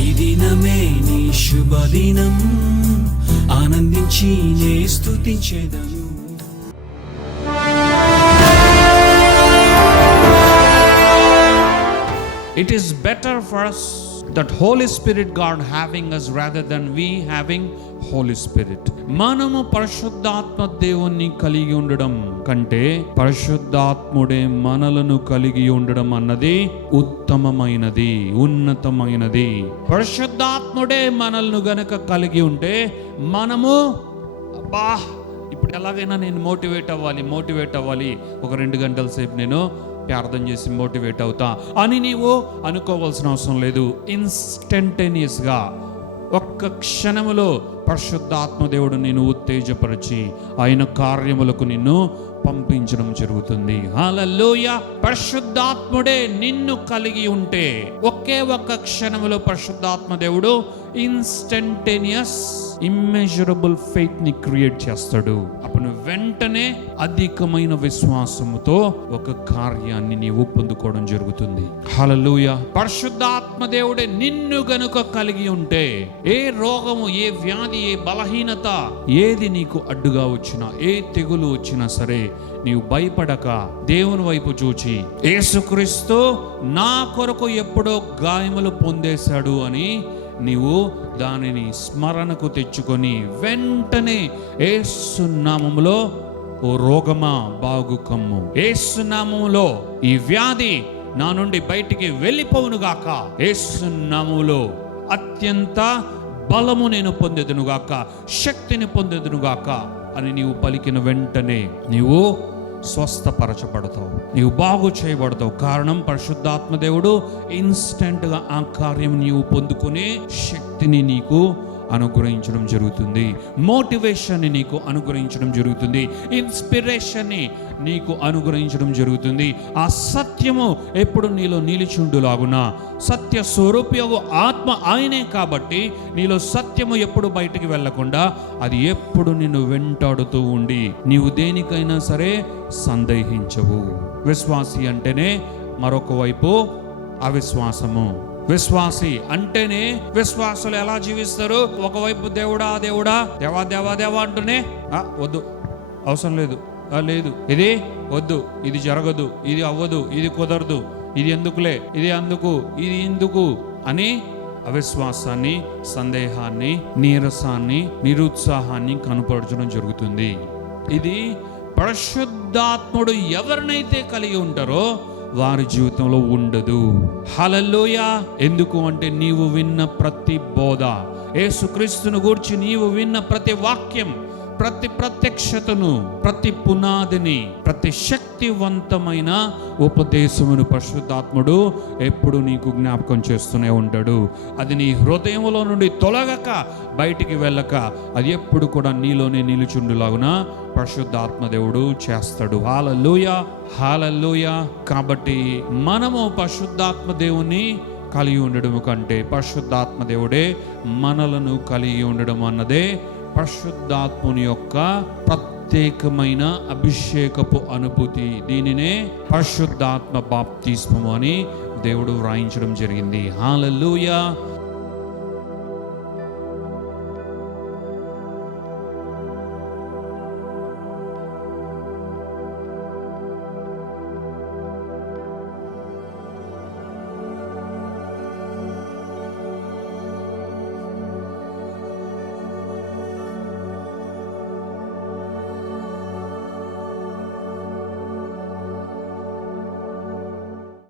ఈ దినమే నీ శుభదినం, ఆనందించి నే స్తుతించెదను. It is better for us that Holy Spirit God having us rather than we having Holy Spirit. మనము పరిశుద్ధాత్మ దేవుణ్ణి కలిగి ఉండడం కంటే పరిశుద్ధాత్ముడే మనలను కలిగి ఉండడం అన్నది ఉత్తమమైనది, ఉన్నతమైనది. పరిశుద్ధాత్ముడే మనల్ని గనక కలిగి ఉంటే మనము అబ్బా ఇప్పుడు ఎలాగైనా నేను మోటివేట్ అవ్వాలి, ఒక 2 గంటల సేపు నేను ప్రార్థన చేసి మోటివేట్ అవుతా అని నీవు అనుకోవాల్సిన అవసరం లేదు. ఇన్స్టంటేనియస్గా ఒక్క క్షణములో పరిశుద్ధాత్మ దేవుడు నిన్ను ఉత్తేజపరిచి ఆయన కార్యములకు నిన్ను పంపించడం జరుగుతుంది. హల్లెలూయా. పరిశుద్ధాత్ముడే నిన్ను కలిగి ఉంటే ఒకే ఒక్క క్షణములో పరిశుద్ధాత్మ దేవుడు ఇన్స్టంటేనియస్ ఇమ్మెజరబుల్ ఫెయిత్ ని క్రియేట్ చేస్తాడు. అప్పుడు వెంటనే అధికమైన విశ్వాసముతో ఒక కార్యాన్ని నీవు పొందుకోవడం జరుగుతుంది. హల్లెలూయా. పరిశుద్ధాత్మ దేవుడే నిన్ను గనుక కలిగి ఉంటే ఏ రోగము, ఏ వ్యాధి, ఏ బలహీనత ఏది నీకు అడ్డుగా వచ్చినా, ఏ తెగులు వచ్చినా సరే నీవు భయపడక దేవుని వైపు చూచి యేసుక్రీస్తు నా కొరకు ఎప్పుడో గాయములు పొందేశాడు అని నీవు దానిని స్మరణకు తెచ్చుకొని వెంటనే యేసు నామములో ఓ రోగమా బాగు కమ్ము, యేసు నామములో ఈ వ్యాధి నా నుండి బయటికి వెళ్ళిపోవునుగాక, యేసు నామములో అత్యంత బలము నేను పొందెదనుగాక, శక్తిని పొందెదనుగాక అని నీవు పలికిన వెంటనే నీవు స్వస్థపరచబడతావు, నీవు బాగు చేయబడతావు. కారణం పరిశుద్ధాత్మ దేవుడు ఇన్స్టెంట్గా ఆ కార్యం నీవు పొందుకునే శక్తిని నీకు అనుగ్రహించడం జరుగుతుంది, మోటివేషన్ని నీకు అనుగ్రహించడం జరుగుతుంది, ఇన్స్పిరేషన్ని నీకు అనుగ్రహించడం జరుగుతుంది. ఆ సత్యము ఎప్పుడు నీలో నిలిచుండులాగున సత్య స్వరూపయోగు ఆత్మ ఆయనే కాబట్టి నీలో సత్యము ఎప్పుడు బయటికి వెళ్లకుండా అది ఎప్పుడు నిన్ను వెంటాడుతూ ఉండి నీవు దేనికైనా సరే సందేహించవు. విశ్వాసి అంటేనే మరొక వైపు అవిశ్వాసము. విశ్వాసి అంటేనే విశ్వాసులు ఎలా జీవిస్తారు? ఒకవైపు దేవుడా దేవుడా దేవా దేవా దేవా అంటూనే వద్దు, అవసరం లేదు, లేదు, ఇది వద్దు, ఇది జరగదు, ఇది అవ్వదు, ఇది కుదరదు, ఇది ఎందుకులే, ఇది అందుకు, ఇది ఎందుకు అని అవిశ్వాసాన్ని, సందేహాన్ని, నీరసాన్ని, నిరుత్సాహాన్ని కనపరచడం జరుగుతుంది. ఇది పరిశుద్ధాత్ముడు ఎవరినైతే కలిగి ఉంటారో వారి జీవితంలో ఉండదు. హల్లెలూయా. ఎందుకు అంటే నీవు విన్న ప్రతి బోధ, యేసుక్రీస్తును గూర్చి నీవు విన్న ప్రతి వాక్యం, ప్రతి ప్రత్యక్షతను, ప్రతి పునాదిని, ప్రతి శక్తివంతమైన ఉపదేశమును పరిశుద్ధాత్ముడు ఎప్పుడు నీకు జ్ఞాపకం చేస్తూనే ఉంటాడు. అది నీ హృదయంలో నుండి తొలగక బయటికి వెళ్ళక అది ఎప్పుడు కూడా నీలోనే నిలుచుండులాగున పరిశుద్ధాత్మ దేవుడు చేస్తాడు. హల్లెలూయా, హల్లెలూయా. కాబట్టి మనము పరిశుద్ధాత్మ దేవుని కలిగి ఉండడం కంటే పరిశుద్ధాత్మ దేవుడే మనలను కలిగి ఉండడం అన్నదే పరిశుద్ధాత్ముని యొక్క ప్రత్యేకమైన అభిషేకపు అనుభూతి. దీనినే పరిశుద్ధాత్మ బాప్తిస్మము అని దేవుడు వ్రాయించడం జరిగింది. హల్లెలూయా.